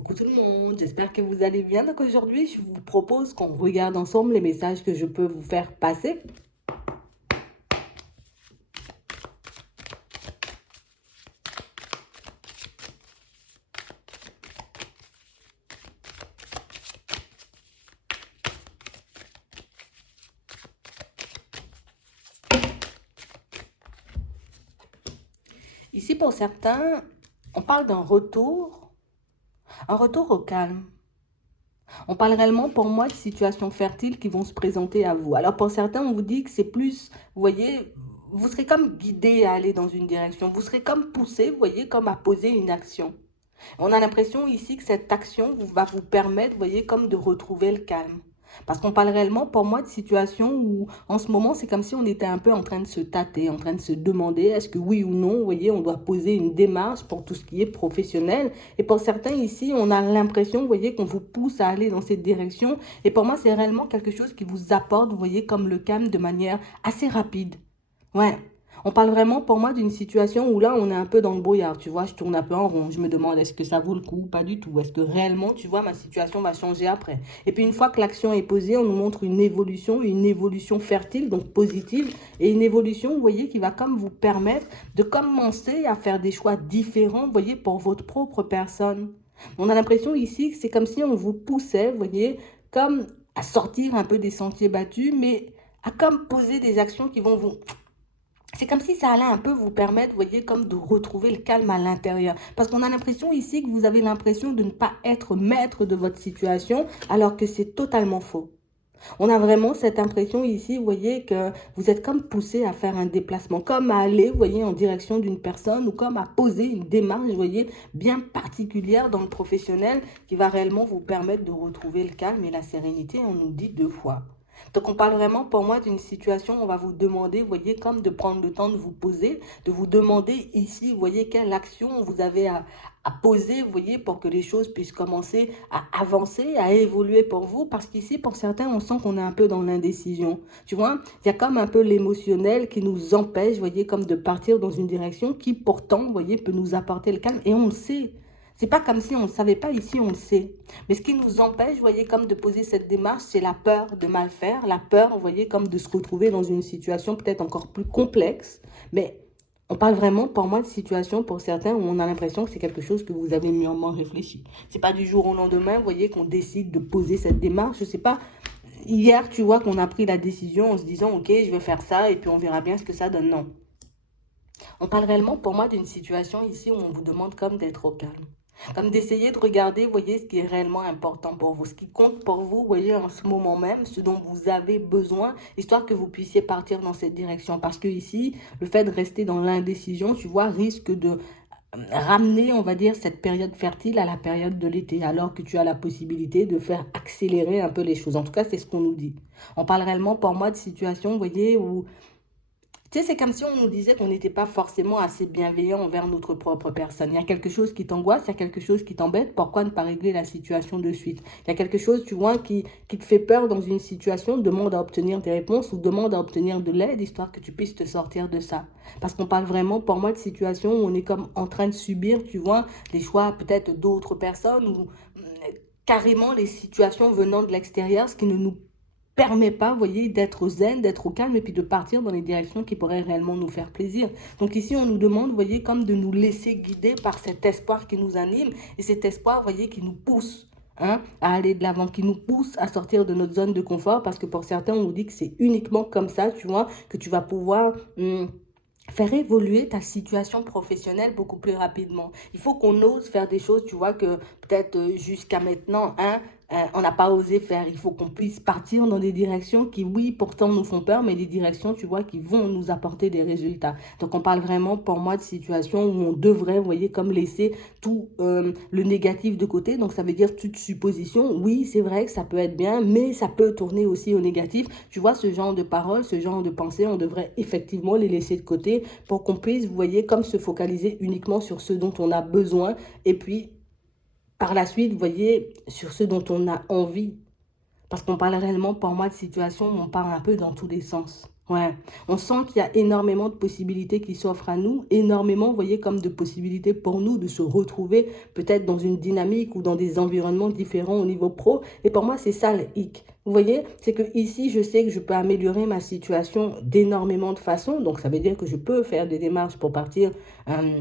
Coucou tout le monde, j'espère que vous allez bien. Donc aujourd'hui, je vous propose qu'on regarde ensemble les messages que je peux vous faire passer. Ici, pour certains, on parle d'un retour, un retour au calme. On parle réellement pour moi de situations fertiles qui vont se présenter à vous. Alors pour certains, on vous dit que c'est plus, vous voyez, vous serez comme guidé à aller dans une direction. Vous serez comme poussé, vous voyez, comme à poser une action. On a l'impression ici que cette action va vous permettre, vous voyez, comme de retrouver le calme. Parce qu'on parle réellement, pour moi, de situations où, en ce moment, c'est comme si on était un peu en train de se tâter, en train de se demander est-ce que oui ou non, vous voyez, on doit poser une démarche pour tout ce qui est professionnel. Et pour certains ici, on a l'impression, vous voyez, qu'on vous pousse à aller dans cette direction. Et pour moi, c'est réellement quelque chose qui vous apporte, vous voyez, comme le calme de manière assez rapide. Ouais. On parle vraiment pour moi d'une situation où là, on est un peu dans le brouillard, tu vois, je tourne un peu en rond, je me demande est-ce que ça vaut le coup, pas du tout, est-ce que réellement, tu vois, ma situation va changer après. Et puis une fois que l'action est posée, on nous montre une évolution fertile, donc positive, et une évolution, vous voyez, qui va comme vous permettre de commencer à faire des choix différents, vous voyez, pour votre propre personne. On a l'impression ici que c'est comme si on vous poussait, vous voyez, comme à sortir un peu des sentiers battus, mais à comme poser des actions qui vont vous c'est comme si ça allait un peu vous permettre, vous voyez, comme de retrouver le calme à l'intérieur. Parce qu'on a l'impression ici que vous avez l'impression de ne pas être maître de votre situation, alors que c'est totalement faux. On a vraiment cette impression ici, vous voyez, que vous êtes comme poussé à faire un déplacement, comme à aller, vous voyez, en direction d'une personne ou comme à poser une démarche, vous voyez, bien particulière dans le professionnel qui va réellement vous permettre de retrouver le calme et la sérénité. On nous dit deux fois. Donc on parle vraiment pour moi d'une situation où on va vous demander, vous voyez, comme de prendre le temps de vous poser, de vous demander ici, vous voyez, quelle action vous avez à poser, vous voyez, pour que les choses puissent commencer à avancer, à évoluer pour vous. Parce qu'ici, pour certains, on sent qu'on est un peu dans l'indécision. Tu vois, il y a comme un peu l'émotionnel qui nous empêche, vous voyez, comme de partir dans une direction qui pourtant, vous voyez, peut nous apporter le calme. Et on le sait. C'est pas comme si on ne le savait pas, ici on le sait. Mais ce qui nous empêche, vous voyez, comme de poser cette démarche, c'est la peur de mal faire, la peur, vous voyez, comme de se retrouver dans une situation peut-être encore plus complexe. Mais on parle vraiment, pour moi, de situation pour certains où on a l'impression que c'est quelque chose que vous avez mûrement réfléchi. C'est pas du jour au lendemain, vous voyez, qu'on décide de poser cette démarche. Je sais pas, hier, tu vois, qu'on a pris la décision en se disant, ok, je vais faire ça et puis on verra bien ce que ça donne. Non. On parle réellement pour moi d'une situation ici où on vous demande comme d'être au calme. Comme d'essayer de regarder, vous voyez, ce qui est réellement important pour vous, ce qui compte pour vous, vous voyez, en ce moment même, ce dont vous avez besoin, histoire que vous puissiez partir dans cette direction. Parce que ici, le fait de rester dans l'indécision, tu vois, risque de ramener, on va dire, cette période fertile à la période de l'été, alors que tu as la possibilité de faire accélérer un peu les choses. En tout cas, c'est ce qu'on nous dit. On parle réellement pour moi de situation, vous voyez, où tu sais, c'est comme si on nous disait qu'on n'était pas forcément assez bienveillant envers notre propre personne. Il y a quelque chose qui t'angoisse, il y a quelque chose qui t'embête. Pourquoi ne pas régler la situation de suite? Il y a quelque chose, tu vois, qui te fait peur dans une situation, demande à obtenir des réponses ou demande à obtenir de l'aide, histoire que tu puisses te sortir de ça. Parce qu'on parle vraiment, pour moi, de situations où on est comme en train de subir, tu vois, les choix peut-être d'autres personnes ou carrément les situations venant de l'extérieur, ce qui ne nous permet pas, vous voyez, d'être zen, d'être au calme et puis de partir dans les directions qui pourraient réellement nous faire plaisir. Donc ici, on nous demande, vous voyez, comme de nous laisser guider par cet espoir qui nous anime et cet espoir, vous voyez, qui nous pousse à aller de l'avant, qui nous pousse à sortir de notre zone de confort parce que pour certains, on nous dit que c'est uniquement comme ça, tu vois, que tu vas pouvoir faire évoluer ta situation professionnelle beaucoup plus rapidement. Il faut qu'on ose faire des choses, tu vois, que peut-être jusqu'à maintenant, on n'a pas osé faire. Il faut qu'on puisse partir dans des directions qui, oui, pourtant nous font peur, mais des directions, tu vois, qui vont nous apporter des résultats. Donc, on parle vraiment, pour moi, de situations où on devrait, vous voyez, comme laisser tout le négatif de côté. Donc, ça veut dire toute supposition. Oui, c'est vrai que ça peut être bien, mais ça peut tourner aussi au négatif. Tu vois, ce genre de paroles, ce genre de pensées, on devrait effectivement les laisser de côté pour qu'on puisse, vous voyez, comme se focaliser uniquement sur ce dont on a besoin et puis par la suite, vous voyez, sur ce dont on a envie. Parce qu'on parle réellement, pour moi, de situations où on parle un peu dans tous les sens. Ouais, on sent qu'il y a énormément de possibilités qui s'offrent à nous, énormément, vous voyez, comme de possibilités pour nous de se retrouver peut-être dans une dynamique ou dans des environnements différents au niveau pro. Et pour moi, c'est ça le hic. Vous voyez, c'est que ici, je sais que je peux améliorer ma situation d'énormément de façons. Donc, ça veut dire que je peux faire des démarches pour partir euh,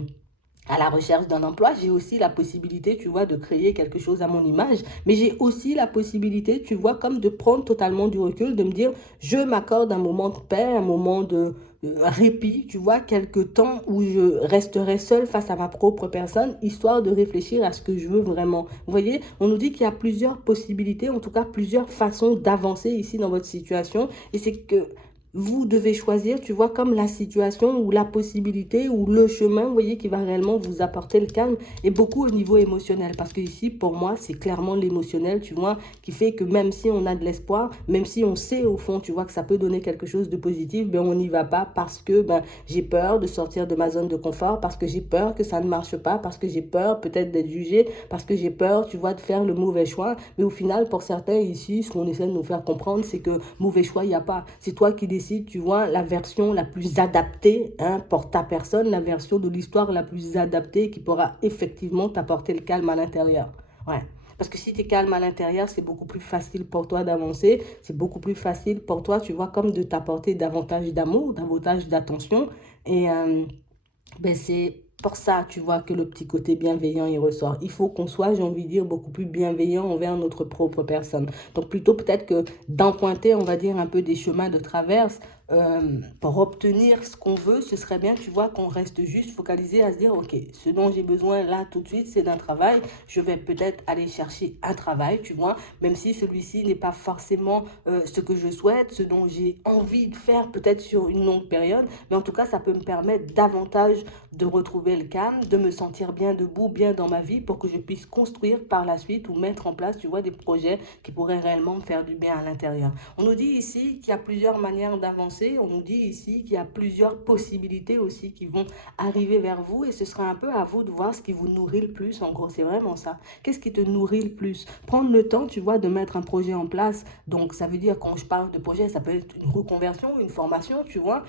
à la recherche d'un emploi. J'ai aussi la possibilité, tu vois, de créer quelque chose à mon image. Mais j'ai aussi la possibilité, tu vois, comme de prendre totalement du recul, de me dire, je m'accorde un moment de paix, un moment de répit, tu vois, quelque temps où je resterai seule face à ma propre personne, histoire de réfléchir à ce que je veux vraiment. Vous voyez, on nous dit qu'il y a plusieurs possibilités, en tout cas plusieurs façons d'avancer ici dans votre situation. Et c'est que vous devez choisir, tu vois, comme la situation ou la possibilité ou le chemin, vous voyez, qui va réellement vous apporter le calme et beaucoup au niveau émotionnel. Parce que ici, pour moi, c'est clairement l'émotionnel, tu vois, qui fait que même si on a de l'espoir, même si on sait au fond, tu vois, que ça peut donner quelque chose de positif, ben on n'y va pas parce que ben, j'ai peur de sortir de ma zone de confort, parce que j'ai peur que ça ne marche pas, parce que j'ai peur peut-être d'être jugé, parce que j'ai peur, tu vois, de faire le mauvais choix. Mais au final, pour certains ici, ce qu'on essaie de nous faire comprendre, c'est que mauvais choix, il n'y a pas. C'est toi qui décides, tu vois, la version la plus adaptée hein, pour ta personne, la version de l'histoire la plus adaptée qui pourra effectivement t'apporter le calme à l'intérieur. Ouais. Parce que si tu es calme à l'intérieur, c'est beaucoup plus facile pour toi d'avancer. C'est beaucoup plus facile pour toi, tu vois, comme de t'apporter davantage d'amour, davantage d'attention. Et ben c'est pour ça, tu vois, que le petit côté bienveillant, il ressort. Il faut qu'on soit, j'ai envie de dire, beaucoup plus bienveillant envers notre propre personne. Donc plutôt peut-être que d'emprunter, on va dire, un peu des chemins de traverse pour obtenir ce qu'on veut, ce serait bien, tu vois, qu'on reste juste focalisé à se dire, ok, ce dont j'ai besoin là tout de suite, c'est d'un travail. Je vais peut-être aller chercher un travail, tu vois, même si celui-ci n'est pas forcément ce que je souhaite, ce dont j'ai envie de faire peut-être sur une longue période. Mais en tout cas, ça peut me permettre davantage de retrouver le calme, de me sentir bien debout, bien dans ma vie pour que je puisse construire par la suite ou mettre en place, tu vois, des projets qui pourraient réellement me faire du bien à l'intérieur. On nous dit ici qu'il y a plusieurs manières d'avancer. On nous dit ici qu'il y a plusieurs possibilités aussi qui vont arriver vers vous et ce sera un peu à vous de voir ce qui vous nourrit le plus. En gros, c'est vraiment ça. Qu'est-ce qui te nourrit le plus? Prendre le temps, tu vois, de mettre un projet en place. Donc, ça veut dire, quand je parle de projet, ça peut être une reconversion, une formation, tu vois,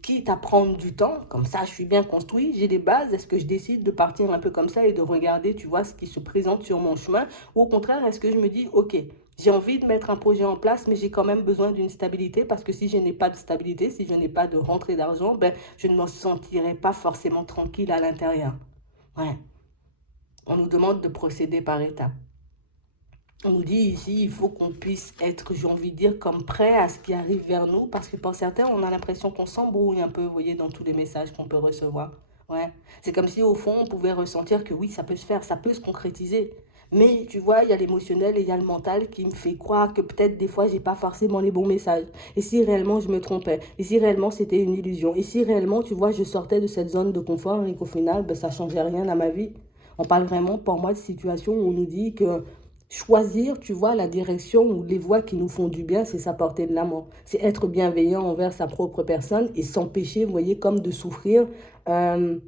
quitte à prendre du temps, comme ça je suis bien construit, j'ai des bases, est-ce que je décide de partir un peu comme ça et de regarder, tu vois, ce qui se présente sur mon chemin, ou au contraire, est-ce que je me dis, ok, j'ai envie de mettre un projet en place, mais j'ai quand même besoin d'une stabilité, parce que si je n'ai pas de stabilité, si je n'ai pas de rentrée d'argent, ben, je ne me sentirai pas forcément tranquille à l'intérieur. Ouais, on nous demande de procéder par étapes. On nous dit ici, il faut qu'on puisse être, j'ai envie de dire, comme prêt à ce qui arrive vers nous, parce que pour certains, on a l'impression qu'on s'embrouille un peu, vous voyez, dans tous les messages qu'on peut recevoir. Ouais. C'est comme si, au fond, on pouvait ressentir que oui, ça peut se faire, ça peut se concrétiser. Mais tu vois, il y a l'émotionnel et il y a le mental qui me fait croire que peut-être des fois, j'ai pas forcément les bons messages. Et si réellement je me trompais, et si réellement c'était une illusion, et si réellement, tu vois, je sortais de cette zone de confort et qu'au final, ben, ça changeait rien à ma vie. On parle vraiment, pour moi, de situations où on nous dit que choisir, tu vois, la direction ou les voies qui nous font du bien, c'est s'apporter de l'amour. C'est être bienveillant envers sa propre personne et s'empêcher, vous voyez, comme de souffrir. Euh,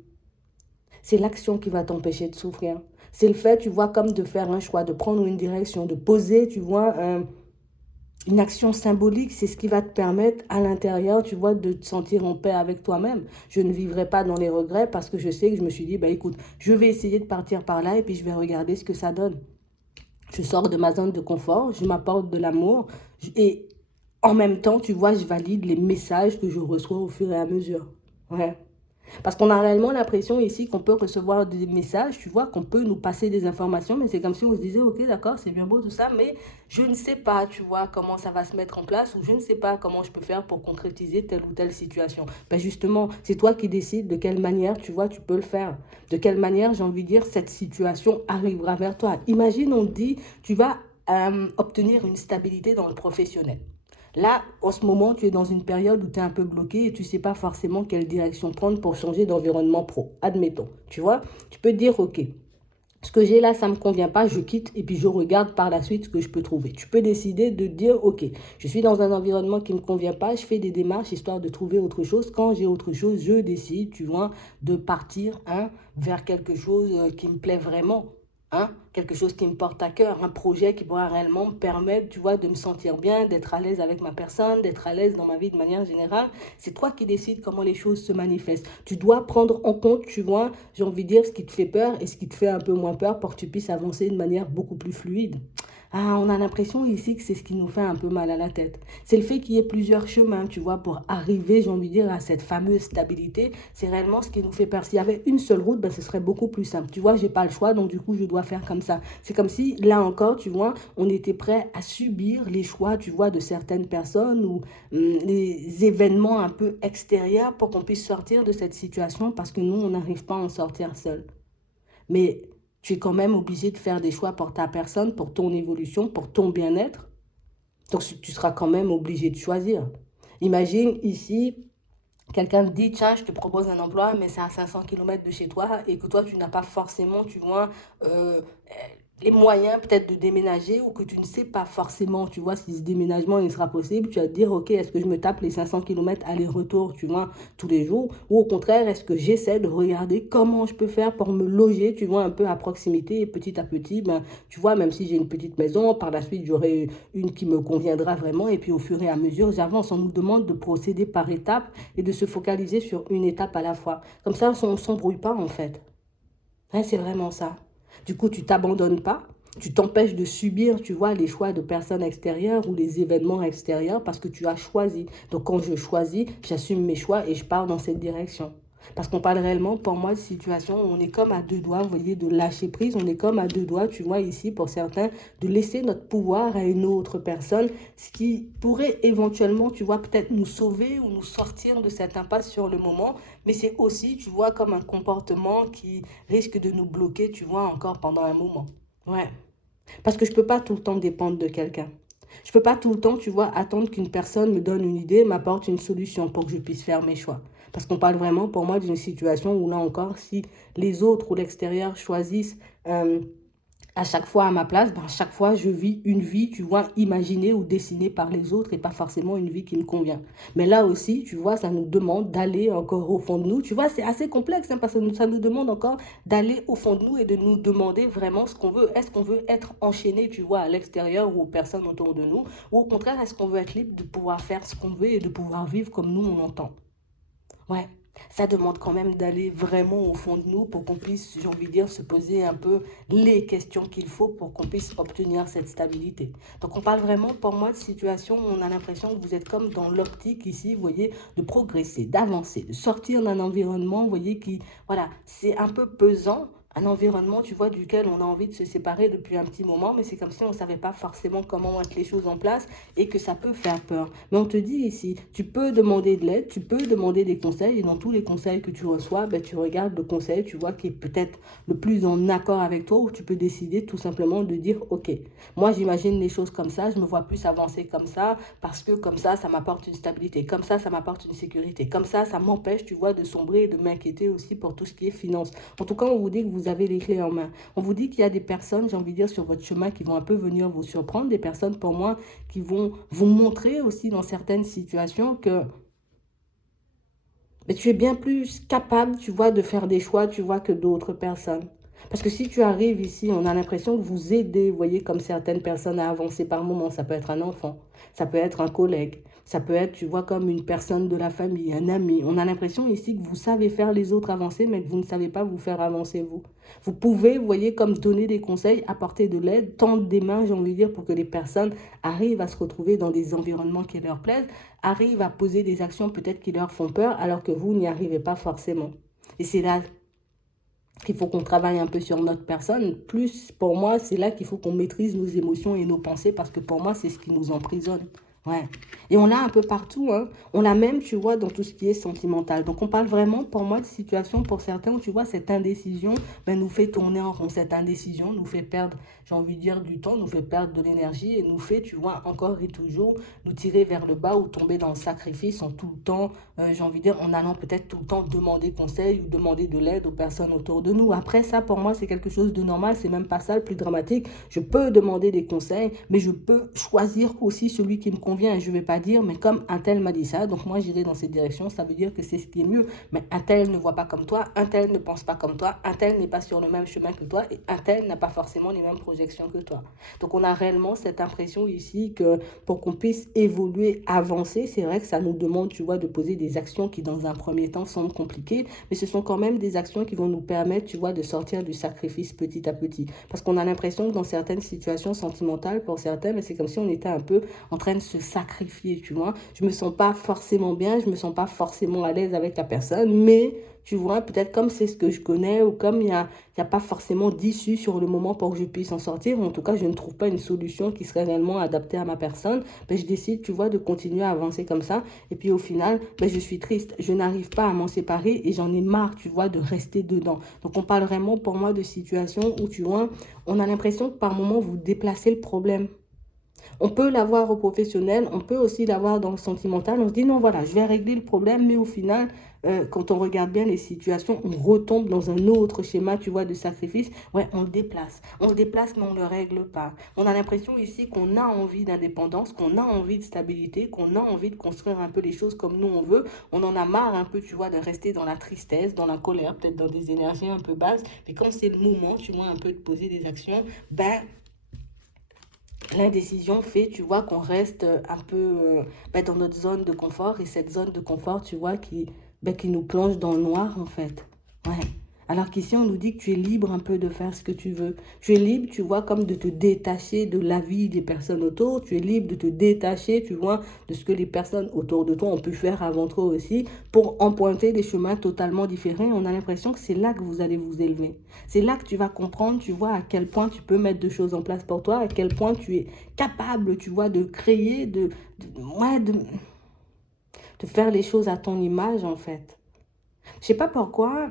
c'est l'action qui va t'empêcher de souffrir. C'est le fait, tu vois, comme de faire un choix, de prendre une direction, de poser, tu vois, une action symbolique. C'est ce qui va te permettre à l'intérieur, tu vois, de te sentir en paix avec toi-même. Je ne vivrai pas dans les regrets parce que je sais que je me suis dit, bah écoute, je vais essayer de partir par là et puis je vais regarder ce que ça donne. Je sors de ma zone de confort, je m'apporte de l'amour et en même temps, tu vois, je valide les messages que je reçois au fur et à mesure. Ouais. Parce qu'on a réellement l'impression ici qu'on peut recevoir des messages, tu vois, qu'on peut nous passer des informations, mais c'est comme si on se disait, ok, d'accord, c'est bien beau tout ça, mais je ne sais pas, tu vois, comment ça va se mettre en place ou je ne sais pas comment je peux faire pour concrétiser telle ou telle situation. Ben justement, c'est toi qui décides de quelle manière, tu vois, tu peux le faire. De quelle manière, j'ai envie de dire, cette situation arrivera vers toi. Imagine, on te dit, tu vas obtenir une stabilité dans le professionnel. Là, en ce moment, tu es dans une période où tu es un peu bloqué et tu ne sais pas forcément quelle direction prendre pour changer d'environnement pro. Admettons, tu vois, tu peux te dire, ok, ce que j'ai là, ça ne me convient pas, je quitte et puis je regarde par la suite ce que je peux trouver. Tu peux décider de dire, ok, je suis dans un environnement qui ne me convient pas, je fais des démarches histoire de trouver autre chose. Quand j'ai autre chose, je décide, tu vois, de partir vers quelque chose qui me plaît vraiment. hein, quelque chose qui me porte à cœur, un projet qui pourra réellement me permettre, tu vois, de me sentir bien, d'être à l'aise avec ma personne, d'être à l'aise dans ma vie de manière générale. C'est toi qui décides comment les choses se manifestent. Tu dois prendre en compte, tu vois, j'ai envie de dire, ce qui te fait peur et ce qui te fait un peu moins peur pour que tu puisses avancer de manière beaucoup plus fluide. Ah, on a l'impression ici que c'est ce qui nous fait un peu mal à la tête. C'est le fait qu'il y ait plusieurs chemins, tu vois, pour arriver, j'ai envie de dire, à cette fameuse stabilité. C'est réellement ce qui nous fait peur. S'il y avait une seule route, ben, ce serait beaucoup plus simple. Tu vois, j'ai pas le choix, donc du coup, je dois faire comme ça. C'est comme si, là encore, tu vois, on était prêt à subir les choix, tu vois, de certaines personnes ou les événements un peu extérieurs pour qu'on puisse sortir de cette situation parce que nous, on n'arrive pas à en sortir seul. Mais tu es quand même obligé de faire des choix pour ta personne, pour ton évolution, pour ton bien-être. Donc tu seras quand même obligé de choisir. Imagine ici, quelqu'un te dit, tiens, je te propose un emploi, mais c'est à 500 kilomètres de chez toi et que toi, tu n'as pas forcément, tu vois, les moyens peut-être de déménager ou que tu ne sais pas forcément, tu vois, si ce déménagement il sera possible, tu vas te dire, ok, est-ce que je me tape les 500 kilomètres aller-retour, tu vois, tous les jours, ou au contraire, est-ce que j'essaie de regarder comment je peux faire pour me loger, tu vois, un peu à proximité et petit à petit, ben, tu vois, même si j'ai une petite maison, par la suite, j'aurai une qui me conviendra vraiment et puis au fur et à mesure, j'avance. On nous demande de procéder par étapes et de se focaliser sur une étape à la fois. Comme ça, on ne s'embrouille pas en fait. Hein, c'est vraiment ça. Du coup, tu t'abandonnes pas, tu t'empêches de subir, tu vois, les choix de personnes extérieures ou les événements extérieurs parce que tu as choisi. Donc, quand je choisis, j'assume mes choix et je pars dans cette direction. Parce qu'on parle réellement, pour moi, de situation où on est comme à deux doigts, vous voyez, de lâcher prise. On est comme à deux doigts, tu vois, ici, pour certains, de laisser notre pouvoir à une autre personne, ce qui pourrait éventuellement, tu vois, peut-être nous sauver ou nous sortir de cette impasse sur le moment. Mais c'est aussi, tu vois, comme un comportement qui risque de nous bloquer, tu vois, encore pendant un moment. Ouais. Parce que je ne peux pas tout le temps dépendre de quelqu'un. Je ne peux pas tout le temps, tu vois, attendre qu'une personne me donne une idée, m'apporte une solution pour que je puisse faire mes choix. Parce qu'on parle vraiment pour moi d'une situation où là encore, si les autres ou l'extérieur choisissent à chaque fois à ma place, ben à chaque fois je vis une vie, tu vois, imaginée ou dessinée par les autres et pas forcément une vie qui me convient. Mais là aussi, tu vois, ça nous demande d'aller encore au fond de nous. Tu vois, c'est assez complexe hein, parce que ça nous demande encore d'aller au fond de nous et de nous demander vraiment ce qu'on veut. Est-ce qu'on veut être enchaîné, tu vois, à l'extérieur ou aux personnes autour de nous? Ou au contraire, est-ce qu'on veut être libre de pouvoir faire ce qu'on veut et de pouvoir vivre comme nous on entend? Ouais, ça demande quand même d'aller vraiment au fond de nous pour qu'on puisse, j'ai envie de dire, se poser un peu les questions qu'il faut pour qu'on puisse obtenir cette stabilité. Donc on parle vraiment pour moi de situation où on a l'impression que vous êtes comme dans l'optique ici, vous voyez, de progresser, d'avancer, de sortir d'un environnement, vous voyez, qui, voilà, c'est un peu pesant. Un environnement, tu vois, duquel on a envie de se séparer depuis un petit moment, mais c'est comme si on ne savait pas forcément comment mettre les choses en place et que ça peut faire peur. Mais on te dit ici, tu peux demander de l'aide, tu peux demander des conseils et dans tous les conseils que tu reçois, ben, tu regardes le conseil, tu vois, qui est peut-être le plus en accord avec toi ou tu peux décider tout simplement de dire, ok, moi j'imagine les choses comme ça, je me vois plus avancer comme ça parce que comme ça m'apporte une stabilité, comme ça m'apporte une sécurité, comme ça m'empêche, tu vois, de sombrer et de m'inquiéter aussi pour tout ce qui est finance. En tout cas, on vous dit que vous avez les clés en main. On vous dit qu'il y a des personnes, j'ai envie de dire, sur votre chemin qui vont un peu venir vous surprendre, des personnes pour moi qui vont vous montrer aussi dans certaines situations que mais tu es bien plus capable, tu vois, de faire des choix, tu vois, que d'autres personnes. Parce que si tu arrives ici, on a l'impression que vous aidez, vous voyez, comme certaines personnes à avancer par moment. Ça peut être un enfant, ça peut être un collègue, ça peut être, tu vois, comme une personne de la famille, un ami. On a l'impression ici que vous savez faire les autres avancer, mais que vous ne savez pas vous faire avancer vous. Vous pouvez, vous voyez, comme donner des conseils, apporter de l'aide, tendre des mains, j'ai envie de dire, pour que les personnes arrivent à se retrouver dans des environnements qui leur plaisent, arrivent à poser des actions peut-être qui leur font peur, alors que vous n'y arrivez pas forcément. Et c'est là qu'il faut qu'on travaille un peu sur notre personne. Plus, pour moi, c'est là qu'il faut qu'on maîtrise nos émotions et nos pensées, parce que pour moi, c'est ce qui nous emprisonne. Ouais. Et on l'a un peu partout, hein. On l'a même, tu vois, dans tout ce qui est sentimental. Donc, on parle vraiment, pour moi, de situations, pour certains, où, tu vois, cette indécision ben, nous fait tourner en rond. Cette indécision nous fait perdre, j'ai envie de dire, du temps, nous fait perdre de l'énergie et nous fait, tu vois, encore et toujours nous tirer vers le bas ou tomber dans le sacrifice en tout le temps, j'ai envie de dire, en allant peut-être tout le temps demander conseil ou demander de l'aide aux personnes autour de nous. Après, ça, pour moi, c'est quelque chose de normal. C'est même pas ça le plus dramatique. Je peux demander des conseils, mais je peux choisir aussi celui qui me convient convient, je ne vais pas dire, mais comme un tel m'a dit ça, donc moi j'irai dans cette direction, ça veut dire que c'est ce qui est mieux. Mais un tel ne voit pas comme toi, un tel ne pense pas comme toi, un tel n'est pas sur le même chemin que toi, et un tel n'a pas forcément les mêmes projections que toi. Donc on a réellement cette impression ici que pour qu'on puisse évoluer, avancer, c'est vrai que ça nous demande, tu vois, de poser des actions qui dans un premier temps semblent compliquées, mais ce sont quand même des actions qui vont nous permettre, tu vois, de sortir du sacrifice petit à petit. Parce qu'on a l'impression que dans certaines situations sentimentales, pour certains, mais c'est comme si on était un peu en train de se sacrifier, tu vois. Je me sens pas forcément bien, je me sens pas forcément à l'aise avec la personne, mais tu vois, peut-être comme c'est ce que je connais ou comme il y a pas forcément d'issue sur le moment pour que je puisse en sortir, ou en tout cas, je ne trouve pas une solution qui serait réellement adaptée à ma personne, ben, je décide, tu vois, de continuer à avancer comme ça. Et puis au final, ben, je suis triste. Je n'arrive pas à m'en séparer et j'en ai marre, tu vois, de rester dedans. Donc on parle vraiment pour moi de situations où, tu vois, on a l'impression que par moment, vous déplacez le problème. On peut l'avoir au professionnel, on peut aussi l'avoir dans le sentimental. On se dit non, voilà, je vais régler le problème, mais au final, quand on regarde bien les situations, on retombe dans un autre schéma, tu vois, de sacrifice. Ouais, on le déplace. On le déplace, mais on ne le règle pas. On a l'impression ici qu'on a envie d'indépendance, qu'on a envie de stabilité, qu'on a envie de construire un peu les choses comme nous on veut. On en a marre un peu, tu vois, de rester dans la tristesse, dans la colère, peut-être dans des énergies un peu basses. Mais quand c'est le moment, tu vois, un peu de poser des actions, ben l'indécision fait, tu vois, qu'on reste un peu dans notre zone de confort. Et cette zone de confort, tu vois, qui nous plonge dans le noir, en fait. Ouais. Alors qu'ici, on nous dit que tu es libre un peu de faire ce que tu veux. Tu es libre, tu vois, comme de te détacher de la vie des personnes autour. Tu es libre de te détacher, tu vois, de ce que les personnes autour de toi ont pu faire avant toi aussi, pour emprunter des chemins totalement différents. On a l'impression que c'est là que vous allez vous élever. C'est là que tu vas comprendre, tu vois, à quel point tu peux mettre de choses en place pour toi, à quel point tu es capable, tu vois, de créer, ouais, de faire les choses à ton image, en fait. Je sais pas pourquoi,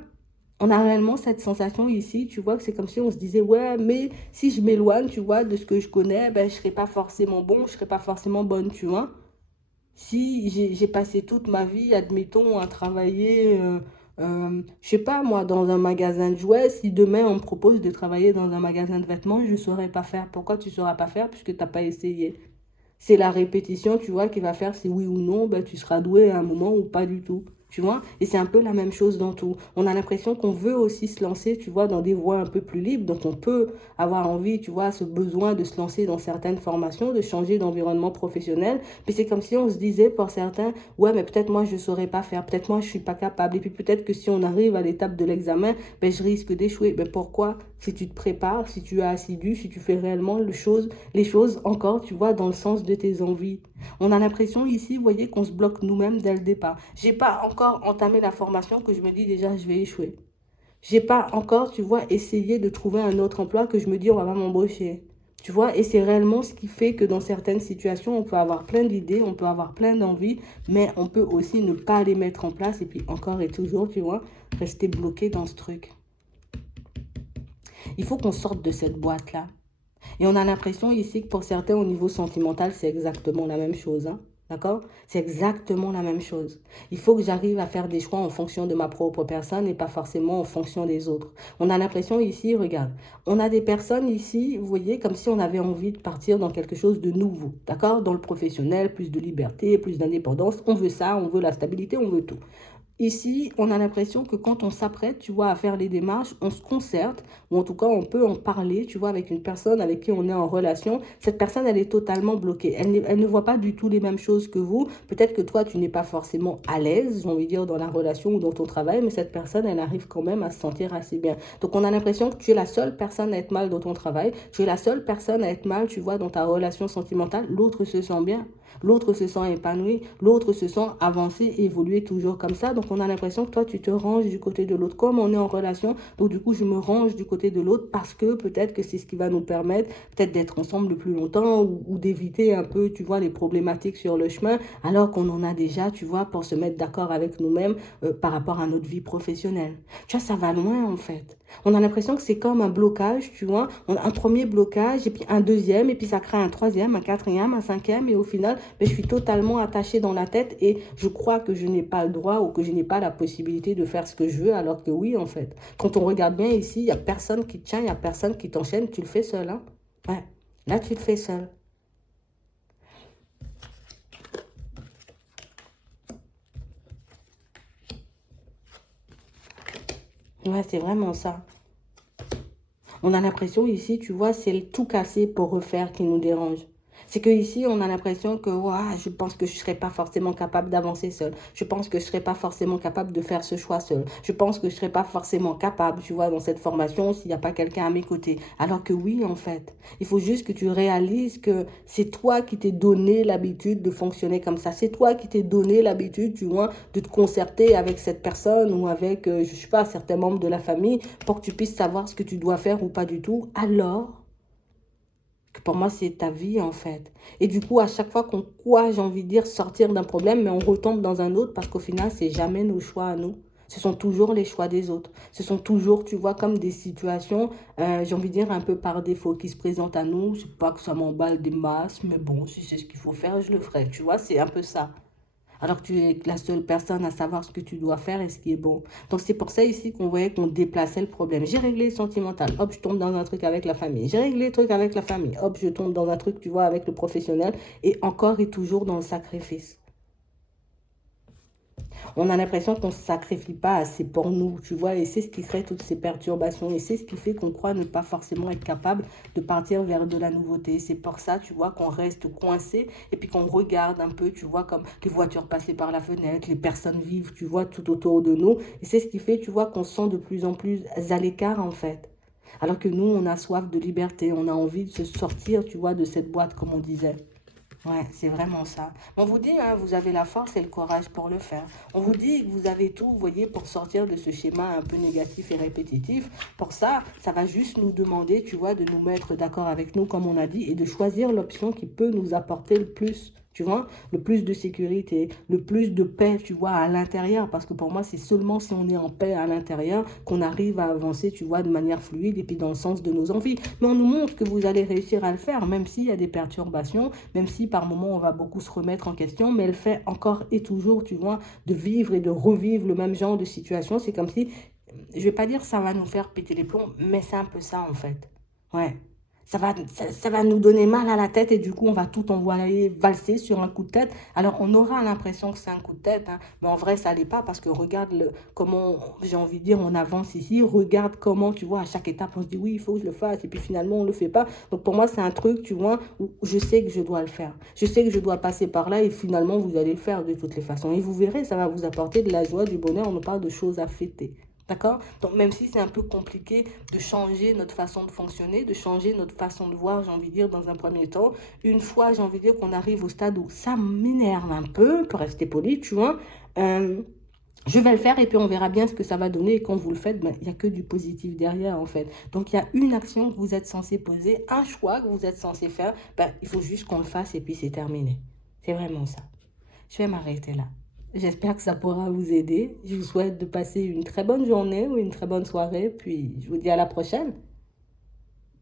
on a réellement cette sensation ici, tu vois, que c'est comme si on se disait, ouais, mais si je m'éloigne, tu vois, de ce que je connais, ben, je serai pas forcément bon, je serai pas forcément bonne, tu vois. Si j'ai passé toute ma vie, admettons, à travailler, je sais pas moi, dans un magasin de jouets, si demain on me propose de travailler dans un magasin de vêtements, je ne saurais pas faire. Pourquoi tu ne sauras pas faire? Puisque tu n'as pas essayé. C'est la répétition, tu vois, qui va faire si oui ou non, ben, tu seras doué à un moment ou pas du tout. Tu vois? Et c'est un peu la même chose dans tout. On a l'impression qu'on veut aussi se lancer, tu vois, dans des voies un peu plus libres. Donc, on peut avoir envie, tu vois, ce besoin de se lancer dans certaines formations, de changer d'environnement professionnel. Puis c'est comme si on se disait pour certains, ouais, mais peut-être moi, je ne saurais pas faire. Peut-être moi, je ne suis pas capable. Et puis peut-être que si on arrive à l'étape de l'examen, ben, je risque d'échouer. Ben, pourquoi? Si tu te prépares, si tu es assidu, si tu fais réellement les choses encore, tu vois, dans le sens de tes envies. On a l'impression ici, vous voyez, qu'on se bloque nous-mêmes dès le départ. J'ai pas encore entamé la formation que je me dis déjà, je vais échouer. J'ai pas encore, tu vois, essayé de trouver un autre emploi que je me dis, on va pas m'embaucher. Tu vois, et c'est réellement ce qui fait que dans certaines situations, on peut avoir plein d'idées, on peut avoir plein d'envies, mais on peut aussi ne pas les mettre en place et puis encore et toujours, tu vois, rester bloqué dans ce truc. Il faut qu'on sorte de cette boîte-là. Et on a l'impression ici que pour certains, au niveau sentimental, c'est exactement la même chose. Hein. D'accord? C'est exactement la même chose. Il faut que j'arrive à faire des choix en fonction de ma propre personne et pas forcément en fonction des autres. On a l'impression ici, regarde, on a des personnes ici, vous voyez, comme si on avait envie de partir dans quelque chose de nouveau. D'accord? Dans le professionnel, plus de liberté, plus d'indépendance. On veut ça, on veut la stabilité, on veut tout. Ici, on a l'impression que quand on s'apprête, tu vois, à faire les démarches, on se concerte, ou en tout cas, on peut en parler, tu vois, avec une personne avec qui on est en relation. Cette personne, elle est totalement bloquée. Elle ne voit pas du tout les mêmes choses que vous. Peut-être que toi, tu n'es pas forcément à l'aise, j'ai envie de dire, dans la relation ou dans ton travail, mais cette personne, elle arrive quand même à se sentir assez bien. Donc, on a l'impression que tu es la seule personne à être mal dans ton travail. Tu es la seule personne à être mal, tu vois, dans ta relation sentimentale. L'autre se sent bien. L'autre se sent épanoui, l'autre se sent avancer, évoluer toujours comme ça. Donc, on a l'impression que toi, tu te ranges du côté de l'autre. Comme on est en relation, donc du coup, je me range du côté de l'autre parce que peut-être que c'est ce qui va nous permettre peut-être d'être ensemble le plus longtemps ou d'éviter un peu, tu vois, les problématiques sur le chemin, alors qu'on en a déjà, tu vois, pour se mettre d'accord avec nous-mêmes par rapport à notre vie professionnelle. Tu vois, ça va loin, en fait. On a l'impression que c'est comme un blocage, tu vois. On a un premier blocage, et puis un deuxième, et puis ça crée un troisième, un quatrième, un cinquième, et au final, mais je suis totalement attachée dans la tête et je crois que je n'ai pas le droit ou que je n'ai pas la possibilité de faire ce que je veux, alors que oui, en fait. Quand on regarde bien ici, il n'y a personne qui te tient, il n'y a personne qui t'enchaîne, tu le fais seul, hein. Ouais, là, tu le fais seul. Ouais, c'est vraiment ça. On a l'impression ici, tu vois, c'est le tout casser pour refaire qui nous dérange. C'est que ici, on a l'impression que ouah, je pense que je ne serais pas forcément capable d'avancer seul. Je pense que je ne serais pas forcément capable de faire ce choix seul. Je pense que je ne serais pas forcément capable, tu vois, dans cette formation s'il n'y a pas quelqu'un à mes côtés. Alors que oui, en fait, il faut juste que tu réalises que c'est toi qui t'es donné l'habitude de fonctionner comme ça. C'est toi qui t'es donné l'habitude, tu vois, de te concerter avec cette personne ou avec, je ne sais pas, certains membres de la famille pour que tu puisses savoir ce que tu dois faire ou pas du tout. Alors que pour moi, c'est ta vie, en fait. Et du coup, à chaque fois qu'on quoi, j'ai envie de dire, sortir d'un problème, mais on retombe dans un autre parce qu'au final, c'est jamais nos choix à nous. Ce sont toujours les choix des autres. Ce sont toujours, tu vois, comme des situations, j'ai envie de dire, un peu par défaut qui se présentent à nous. C'est pas que ça m'emballe des masses, mais bon, si c'est ce qu'il faut faire, je le ferai. Tu vois, c'est un peu ça. Alors que tu es la seule personne à savoir ce que tu dois faire et ce qui est bon. Donc c'est pour ça ici qu'on voyait qu'on déplaçait le problème. J'ai réglé le sentimental, hop, je tombe dans un truc avec la famille. J'ai réglé le truc avec la famille, hop, je tombe dans un truc, tu vois, avec le professionnel. Et encore et toujours dans le sacrifice. On a l'impression qu'on ne se sacrifie pas assez pour nous, tu vois, et c'est ce qui crée toutes ces perturbations, et c'est ce qui fait qu'on croit ne pas forcément être capable de partir vers de la nouveauté. C'est pour ça, tu vois, qu'on reste coincé, et puis qu'on regarde un peu, tu vois, comme les voitures passer par la fenêtre, les personnes vivent, tu vois, tout autour de nous, et c'est ce qui fait, tu vois, qu'on se sent de plus en plus à l'écart, en fait. Alors que nous, on a soif de liberté, on a envie de se sortir, tu vois, de cette boîte, comme on disait. Ouais, c'est vraiment ça. On vous dit, hein, vous avez la force et le courage pour le faire. On vous dit que vous avez tout, vous voyez, pour sortir de ce schéma un peu négatif et répétitif. Pour ça, ça va juste nous demander, tu vois, de nous mettre d'accord avec nous, comme on a dit, et de choisir l'option qui peut nous apporter le plus, tu vois, le plus de sécurité, le plus de paix, tu vois, à l'intérieur. Parce que pour moi, c'est seulement si on est en paix à l'intérieur qu'on arrive à avancer, tu vois, de manière fluide et puis dans le sens de nos envies. Mais on nous montre que vous allez réussir à le faire, même s'il y a des perturbations, même si par moments on va beaucoup se remettre en question, mais elle fait encore et toujours, tu vois, de vivre et de revivre le même genre de situation. C'est comme si, je vais pas dire ça va nous faire péter les plombs, mais c'est un peu ça en fait. Ouais. Ça va nous donner mal à la tête et du coup on va tout envoyer valser sur un coup de tête. Alors on aura l'impression que c'est un coup de tête, hein, mais en vrai ça l'est pas parce que regarde comment, j'ai envie de dire, on avance ici, regarde comment, tu vois, à chaque étape on se dit oui il faut que je le fasse et puis finalement on le fait pas. Donc pour moi c'est un truc, tu vois, où je sais que je dois le faire. Je sais que je dois passer par là et finalement vous allez le faire de toutes les façons. Et vous verrez, ça va vous apporter de la joie, du bonheur, on nous parle de choses à fêter. D'accord? Donc, même si c'est un peu compliqué de changer notre façon de fonctionner, de changer notre façon de voir, j'ai envie de dire, dans un premier temps, une fois, j'ai envie de dire qu'on arrive au stade où ça m'énerve un peu, pour rester poli, tu vois, euh, je vais le faire et puis on verra bien ce que ça va donner. Et quand vous le faites, ben, il n'y a que du positif derrière, en fait. Donc, il y a une action que vous êtes censé poser, un choix que vous êtes censé faire. Ben, il faut juste qu'on le fasse et puis c'est terminé. C'est vraiment ça. Je vais m'arrêter là. J'espère que ça pourra vous aider. Je vous souhaite de passer une très bonne journée ou une très bonne soirée. Puis je vous dis à la prochaine.